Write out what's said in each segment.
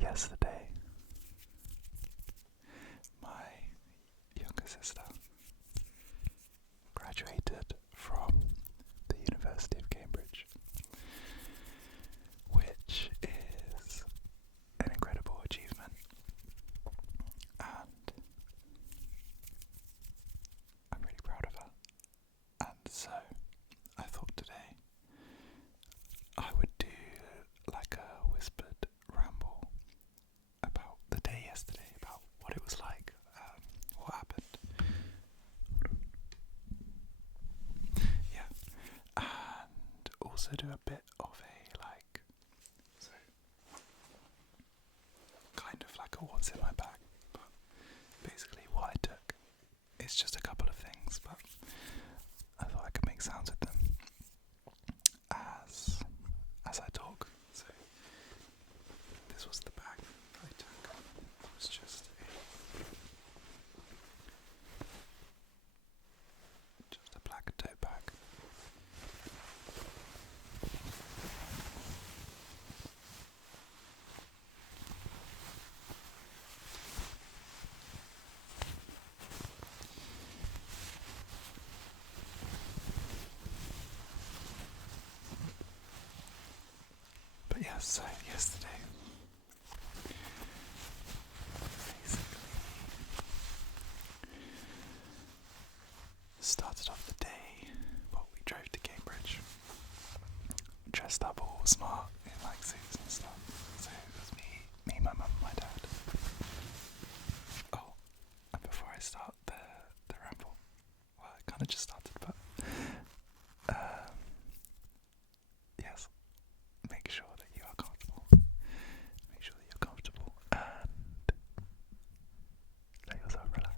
Yesterday, my younger sister graduated from the University of Cambridge, which is an incredible achievement, and I'm really proud of her. And so I thought today I would do like a whispered ramble about the day yesterday, about what it was like, what happened. Yeah, and also do a bit of a kind of like a what's in my bag, but basically what I took. It's just a couple of things, but I thought I could make sounds with them as I talk. So this was the bag that I took. It was just a black tote bag. But yeah, so yesterday, basically started off the day. Well, we drove to Cambridge, dressed up all smart in like suits and stuff. So it was me, my mum, and my dad. Oh, and before I start the ramble, well, it kind of just started, but yes, make sure that you are comfortable. Make sure that you're comfortable and let yourself relax.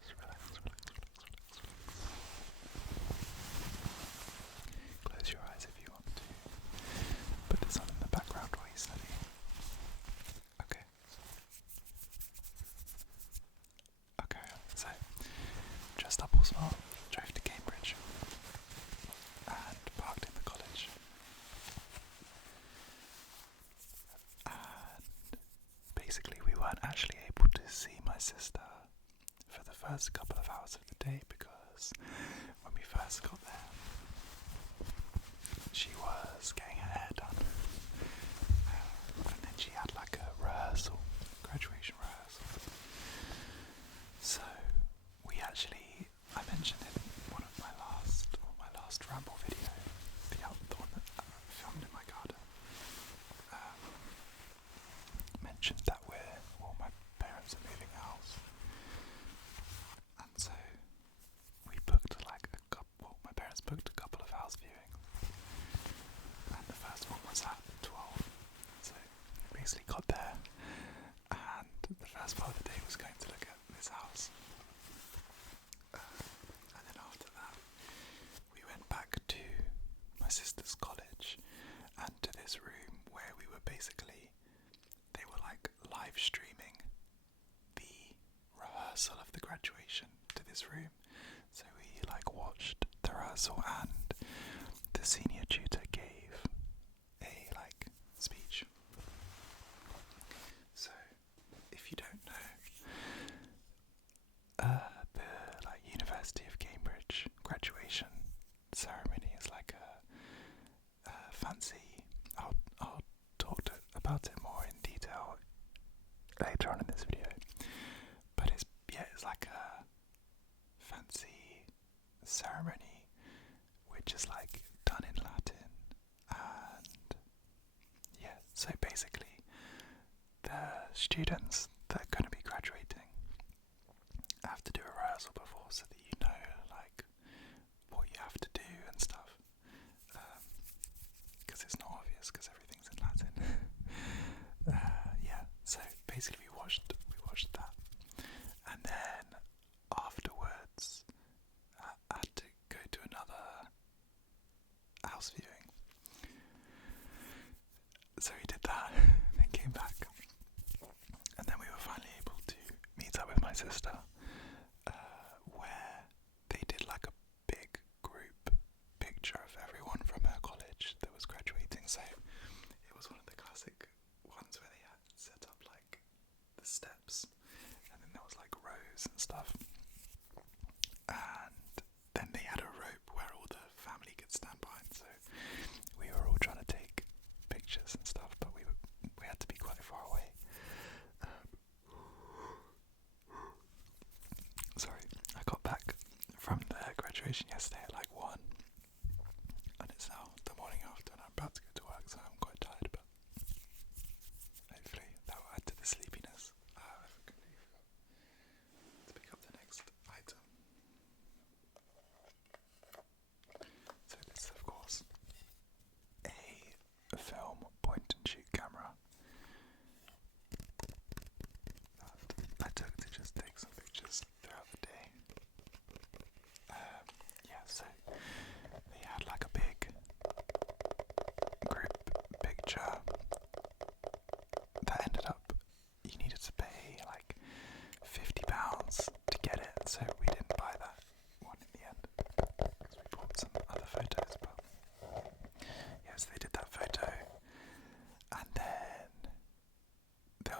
Just relax. Close your eyes if you want to. Put this on in the background while you study. Okay. So dressed up all smart, drove to Cambridge and parked in the college. And basically we weren't actually able to see my sister for the first couple of hours of the day because when we first got there, she was getting her hair done, and then she had like a graduation rehearsal. So I mentioned in one of my last ramble video, the one that I filmed in my garden, mentioned that my parents are moving house, and so we booked my parents booked a couple of house viewings, and the first one was at 12, so we basically got there, and the first part of the day was going to look at this house, and then after that we went back to my sister's college and to this room where they were like live streaming the rehearsal of the graduation to this room. So we watched the rehearsal, and the senior tutor gave a speech. So if you don't know, the University of Cambridge graduation ceremony is like a fancy. I'll talk about it more in detail later on in this video, but it's like a fancy ceremony which is done in Latin, and so basically the students that are going to be graduating have to do a rehearsal before so that you know what you have to do and stuff, because it's not obvious because everything's in Latin. So basically we watched that, and then afterwards I had to go to another house viewing. So we did that, then came back, and then we were finally able to meet up with my sister, where they did a big group picture of everyone from her college that was graduating. So it was one of the classic ones where they had set up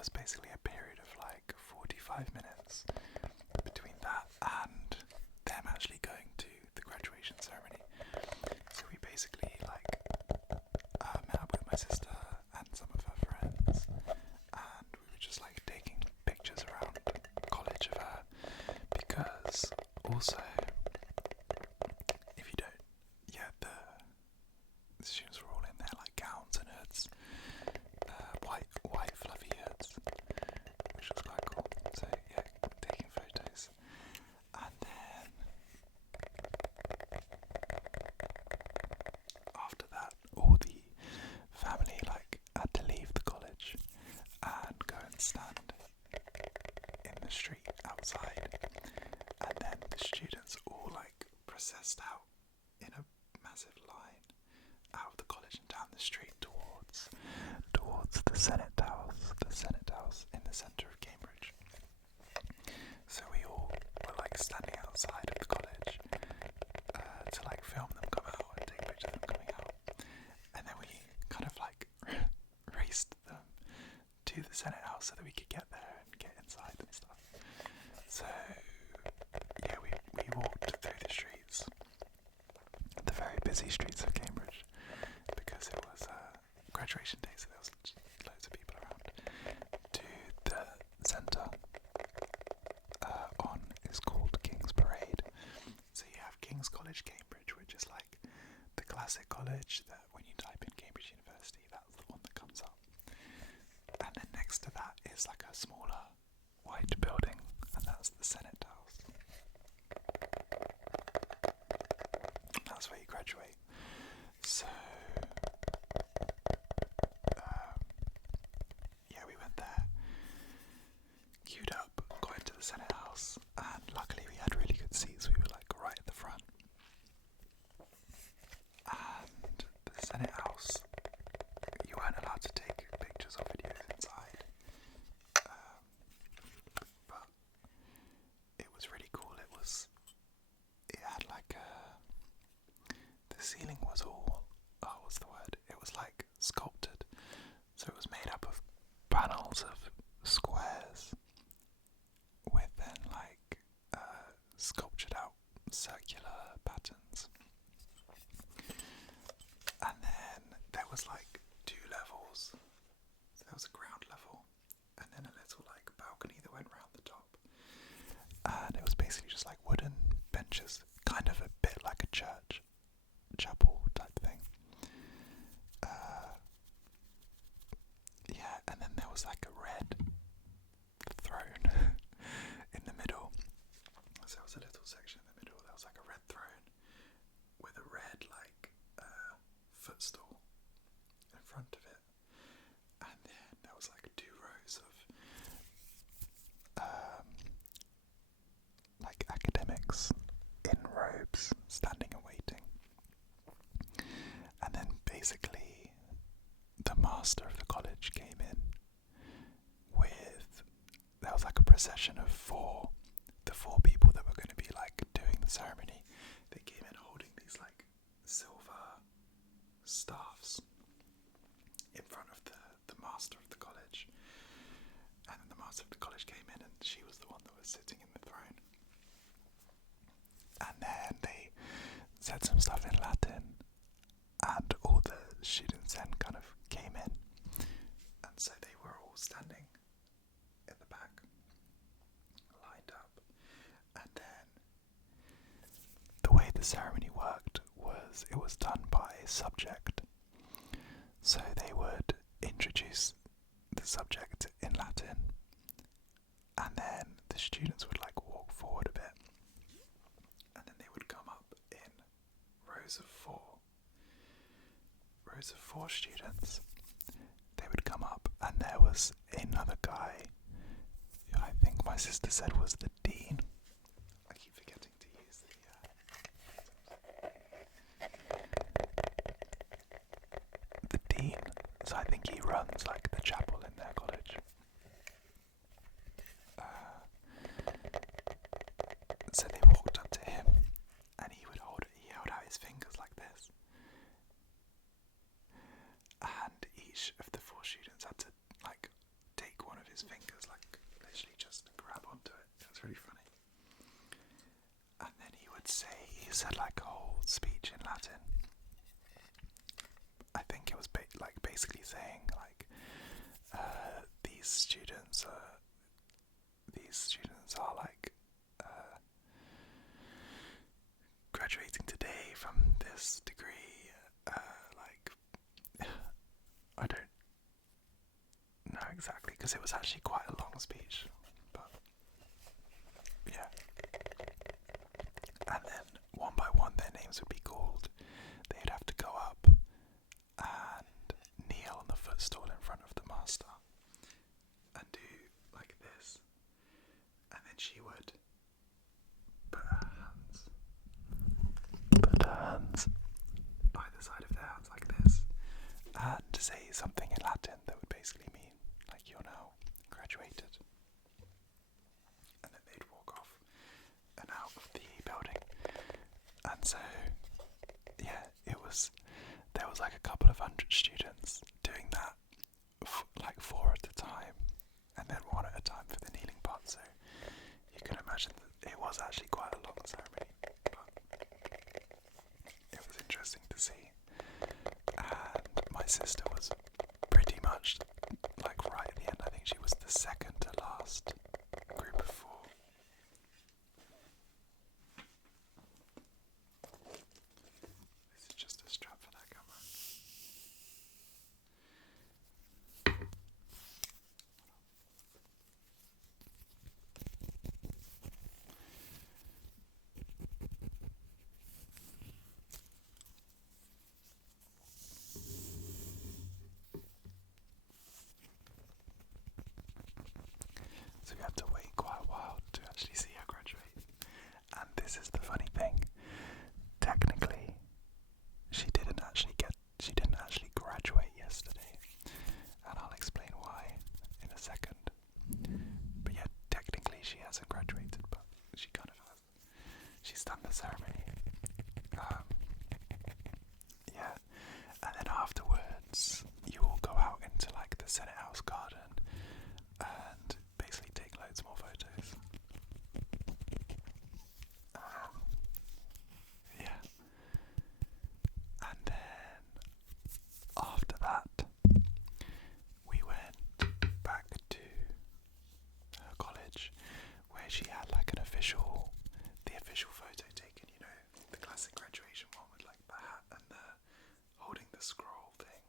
was basically a period of like 45 minutes between that and them actually going to the graduation ceremony. So we basically like met up with my sister and some of her friends, and we were just like taking pictures around college of her, because also, if you don't, yeah, the students were all in their like gowns and hoods, white fluffy hoods, which was quite cool. So yeah, taking photos, and then after that, all the family like had to leave the college and go and stand in the street outside, and then the students all like processed out in a massive line out of the college and down the street towards the Senate House in the centre of Cambridge. So we all were like standing outside of the college to like film them come out and take pictures of them coming out, and then we kind of like raced them to the Senate House so that we could get there and get inside and stuff. So yeah, we walked through the streets, the very busy streets of Cambridge, because it was graduation day, so there was loads of people around, to the centre on is called King's Parade. So you have King's College, Cambridge, which is like the classic college that when you type in Cambridge University, that's the one that comes up. And then next to that is like a smaller white building, and that's the Senate House. That's where you graduate. So yeah, we went there, queued up, got into the Senate House, and luckily we had really good seats. We were like right at the front. And the Senate House, you weren't allowed to take pictures or videos inside, but it was really cool. It had like the ceiling was all, what's the word? It was like sculpted. So it was made up of panels of squares with then like sculptured out circular patterns. And then there was like 2 levels. So there was a ground level and then a little like balcony that went round the top. And it was basically just like wooden benches, kind of a bit like a chapel type thing. Yeah, and then there was like a red throne in the middle. So there was a little section in the middle. There was like a red throne with a red like footstool in front of it, and then there was like 2 rows of like academics in robes standing and waiting. And then basically the master of the college came in with, there was like a procession of the four people that were going to be like doing the ceremony. They came in holding these like silver staffs in front of the master of the college. And then the master of the college came in and she was the one that was sitting in the throne. And then they said some stuff in Latin, and all the students then kind of came in, and so they were all standing at the back, lined up, and then the way the ceremony worked was it was done by subject. So they would introduce the subject in Latin, and then the students would like walk forward a bit, and then they would come up in rows of four students. They would come up, and there was another guy who I think my sister said was the dean. I keep forgetting to use the dean. So I think he runs like the chapel in their college. So they walked up to him, and he held out his fingers like this. And each of the 4 students had to like take one of his he said like a whole speech in Latin. I think it was basically saying like these students are like graduating today from this degree. I don't know exactly because it was actually quite a long speech, but yeah. And then one by one their names would be called. They'd have to go up and kneel on the footstool in front of the master and do like this, and then she would put her hands by the side of their hands like this and say something in Latin that would basically mean like you're now graduated, and then they'd walk off and out of the building. And so yeah, there was like a couple of hundred students doing that, like 4 at a time, and then 1 at a time for the kneeling part. So you can imagine that it was actually quite a long ceremony, but it was interesting to see. And my sister was pretty much like right at the end. I think she was the second to last group of 4. This is just a strap for that camera. So we had to wait quite a while to actually see her graduate. And this is the funny thing. Technically, she didn't actually graduate yesterday. And I'll explain why in a second. But yeah, technically she hasn't graduated, but she kind of has. She's done the ceremony. Yeah. And then afterwards, you all go out into like the Senate House garden and basically take loads more photos. Yeah. And then after that, we went back to her college where she had like the official photo taken, you know, the classic graduation one with like the hat and the holding the scroll thing.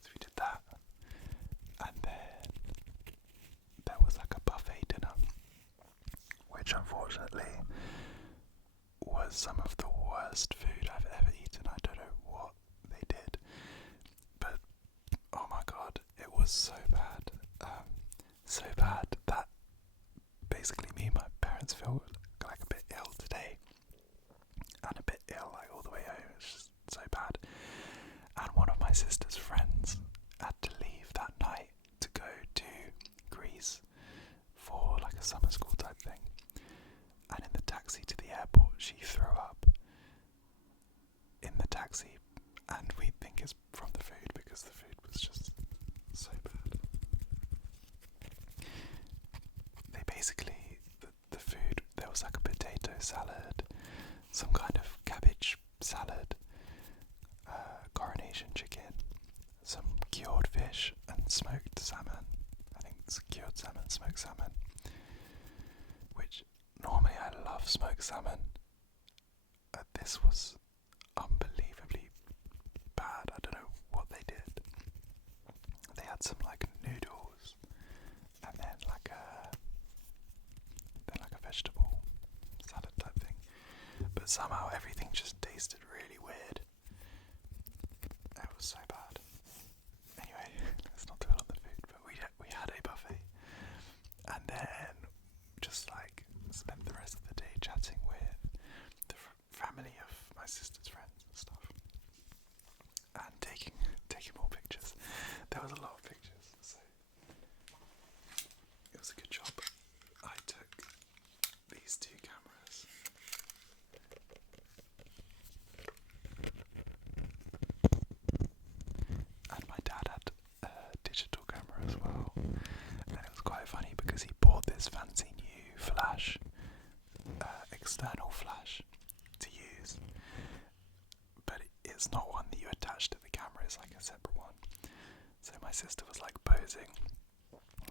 So we did that, and then there was like a buffet dinner, which unfortunately was some of the worst food I've ever eaten. I don't know what they did, but oh my god, it was so bad. So bad that basically me and my parents feel like a bit ill today, and a bit ill like all the way home. It's just so bad. And one of my sister's friends had to leave that night to go to Greece for like a summer school type thing. And in the taxi to the airport, she threw up in the taxi, and we think it's from the food because the food was just so bad. They basically, the food, there was like a potato salad, some kind of cabbage salad, coronation chicken, some cured fish and smoked salmon. I think it's cured salmon, smoked salmon, which normally I love smoked salmon. This was unbelievably bad. I don't know what they did. They had some like noodles and then like a vegetable salad type thing. But somehow everything just tasted really weird. It was so bad. Anyway, let's not dwell on the food, but we had a buffet. And then just like spent the rest of the day chatting with the family of my sister's friends and stuff, and taking more pictures. There was a lot of pictures, so it was a good job. I took these 2 cameras. And my dad had a digital camera as well, and it was quite funny because he bought this fancy new flash external flash to use, but it's not one that you attach to the camera, it's like a separate one. So my sister was like posing,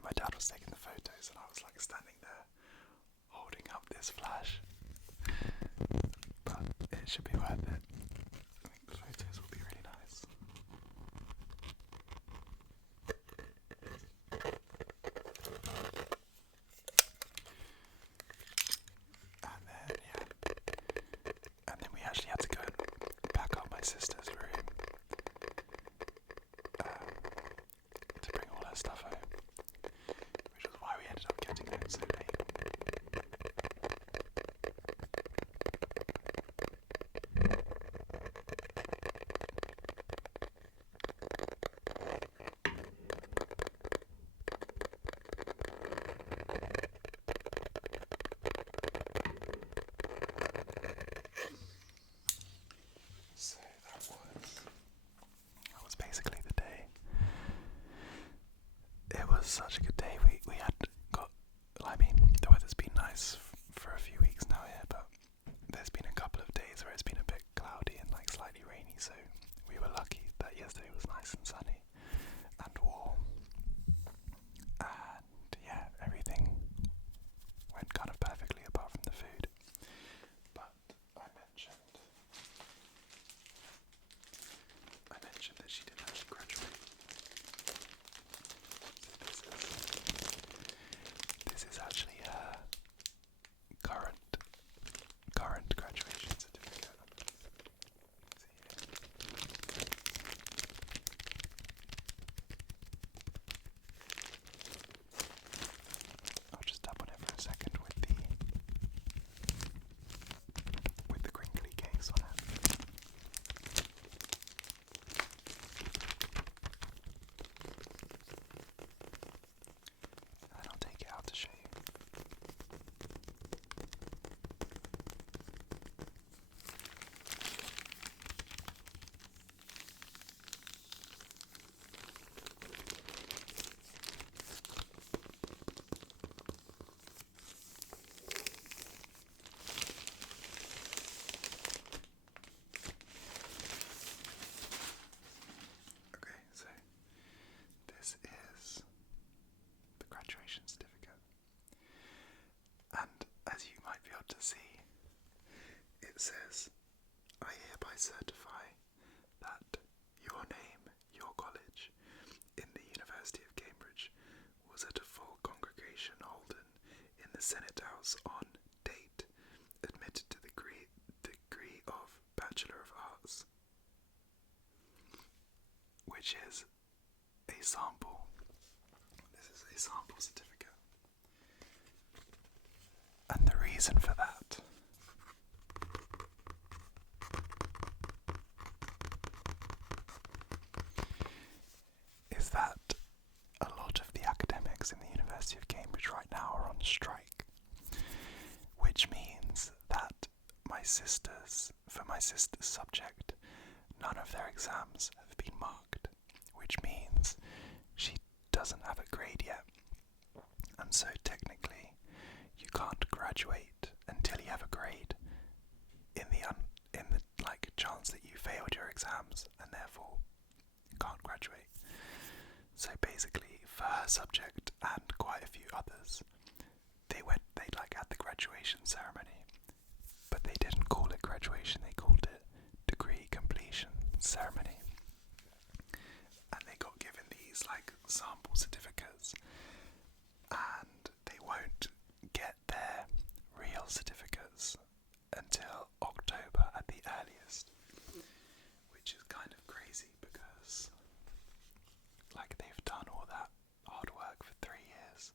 my dad was taking the photos, and I was like standing there holding up this flash. But it should be worth it. I think the photos will be really nice. And then we actually had to go and pack up my sister's room to bring all her stuff home, which was why we ended up getting home so late. So that was basically the day. It was such a good day. We had got, I mean, the weather's been nice for a few weeks now here, but there's been a couple of days where it's been a bit cloudy and like slightly rainy, so we were lucky that yesterday was nice and sunny and warm. And yeah, everything went kind of perfectly apart from the food. But I mentioned that she didn't actually graduate. This is actually her current graduation certificate. I'll just tap on it for a second with the crinkly case on it. And I'll take it out to show you. Okay, so this is the graduation certificate. And as you might be able to see, it says, "I hereby certify that your name, your college, in the University of Cambridge was at a full congregation holden in the Senate House on date, admitted to the degree of Bachelor of Arts," which is a sample. This is a sample certificate. And the reason for that is that a lot of the academics in the University of Cambridge right now are on strike, which means that for my sister's subject, none of their exams have been marked, which means she doesn't have a grade yet. And so technically, you can't graduate until you have a grade in the like chance that you failed your exams and therefore can't graduate. So basically, for her subject and quite a few others, they had the graduation ceremony, but they didn't call it graduation, they called it degree completion ceremony. And they got given these like sample certificates, and they won't get their real certificates until October at the earliest, which is kind of crazy because like they've done all that hard work for 3 years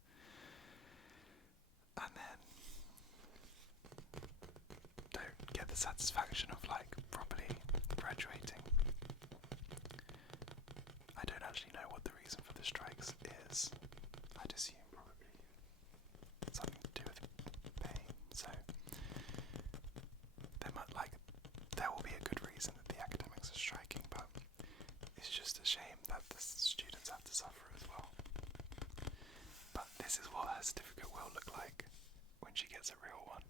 and then don't get the satisfaction of like properly graduating. I don't actually know what the reason for the strikes is. I'd assume probably something to do with pay. So there will be a good reason that the academics are striking, but it's just a shame that the students have to suffer as well. But this is what her certificate will look like when she gets a real one.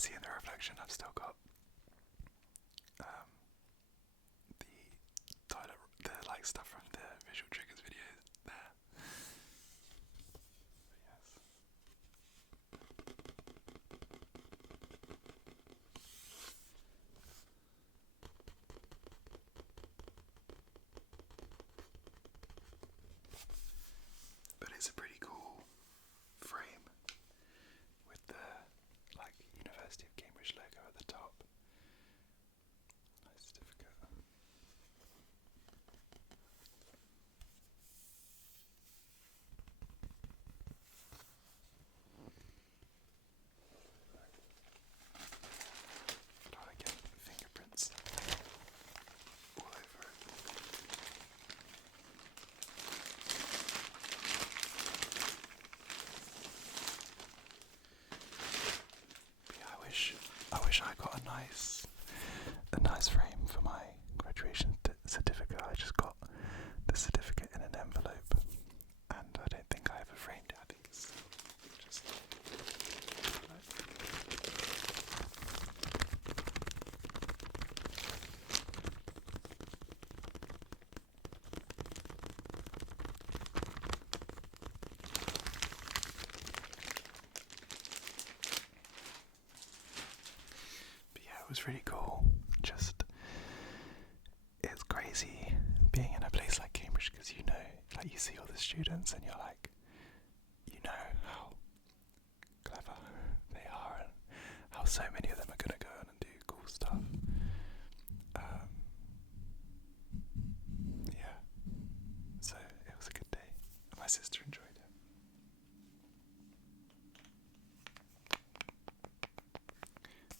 see in the reflection, I've still got the toilet, the like stuff from the visual triggers video there. But it's a pretty cool frame with the like University of Cambridge logo at the top. Nice certificate. Don't want to get fingerprints all over it. But yeah, I wish I got a nice frame for my graduation certificate. I just got the certificate in an envelope, and I don't think I ever framed it. I think it's just But yeah, it was really cool. Just, it's crazy being in a place like Cambridge because you know, like you see all the students and you're like, you know how clever they are and how so many of them are going to go on and do cool stuff. Yeah, so it was a good day. My sister enjoyed it.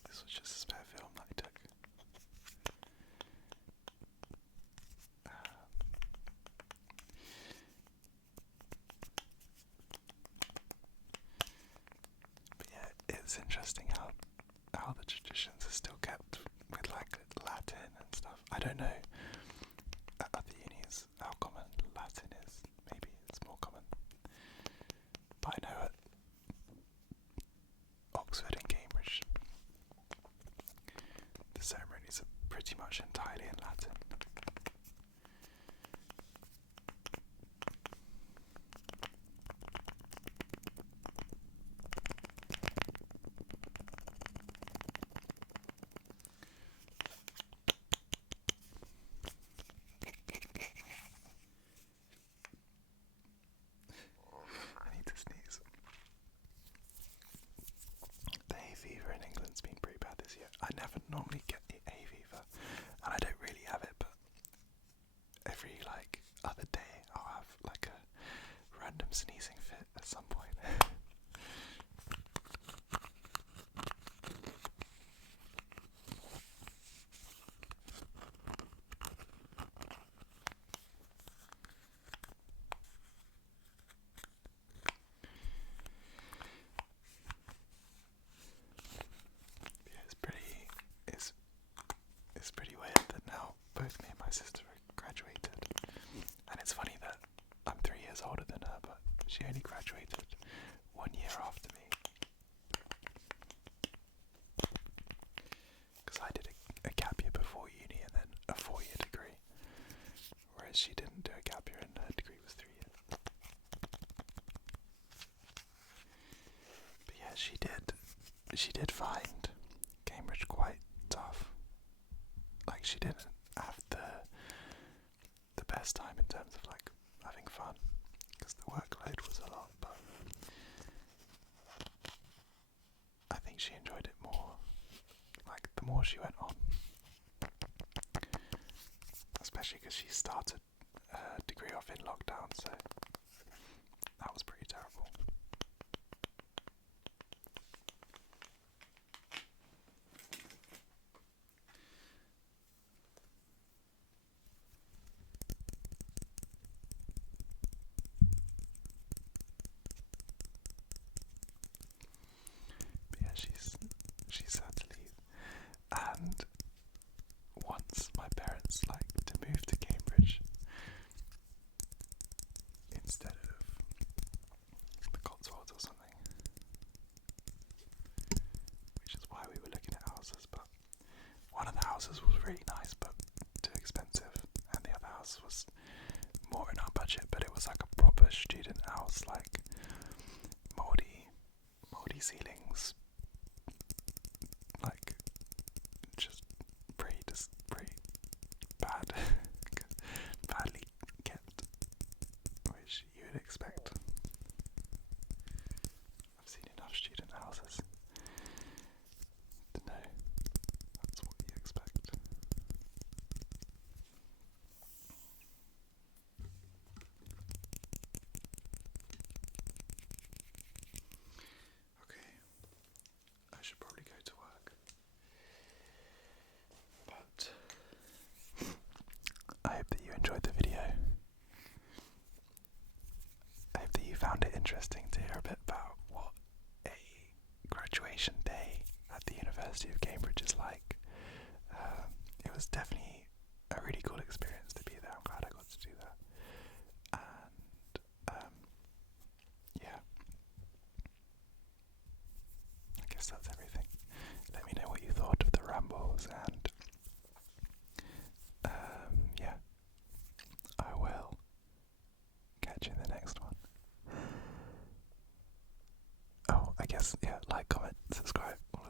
This was just a spare film that I took. But yeah, it's interesting how the traditions are still kept with like Latin and stuff. I don't know at other unis how common Latin is. Maybe it's more common. But I know at Oxford and Cambridge the ceremonies are pretty much entirely in Latin. I need to sneeze. The hay fever in England's been pretty bad this year. I never normally get the hay fever, and I don't really have it, but every like other day I'll have like a random sneezing fit at some point. Yeah, it's pretty weird that now both me and my sister are graduated, and it's funny that I'm 3 years older than her, but she only graduated 1 year after me. Because I did a gap year before uni and then a 4-year degree, whereas she didn't do a gap year and her degree was 3 years. But yeah, she did find Cambridge quite tough. Like she didn't have the best time in terms of like having fun, because the workload was a lot, but I think she enjoyed it more, like the more she went on, especially because she started her degree off in lockdown, so that was pretty terrible. But yeah, she's sad to leave, and once my parents like to move to Cambridge, really nice but too expensive, and the other house was more in our budget, but it was like a proper student house, like moldy ceilings, like just pretty bad, badly kept, which you would expect. I've seen enough student houses to know that's what you expect. Okay, I should probably go to work, but I hope that you enjoyed the video. I hope that you found it interesting to hear a bit about what a graduation day at the University of Cambridge is like. It was definitely a really cool experience to be there. I'm glad I got to do that. And yeah, I guess that's everything. Let me know what you thought of the rambles, and yeah, I will catch you in the next one. Oh, I guess, yeah, like, comment, subscribe, all of